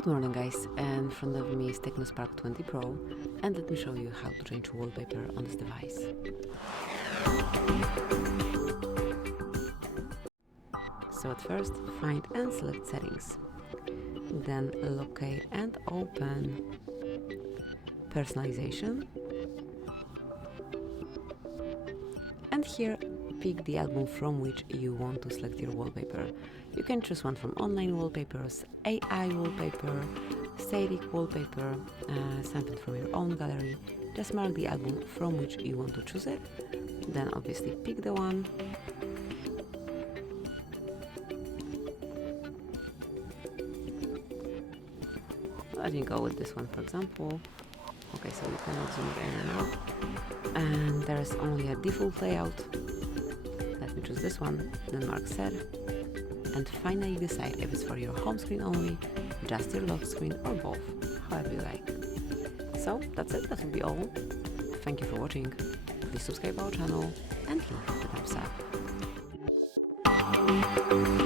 Good morning guys, in front of me is TECNO Spark 20 Pro, and let me show you how to change wallpaper on this device. So at first, find and select settings. Then locate and open Personalization. And here, pick the album from which you want to select your wallpaper. You can choose one from online wallpapers, AI wallpaper, static wallpaper, something from your own gallery. Just mark the album from which you want to choose it. Then obviously pick the one. Let me go with this one, for example. Okay, so you cannot zoom it in and out. And there is only a default layout. Let me choose this one, then mark set. And finally decide if it's for your home screen only, just your lock screen, or both, however you like. So that's it, that will be all. Thank you for watching. Please subscribe our channel and leave the thumbs up.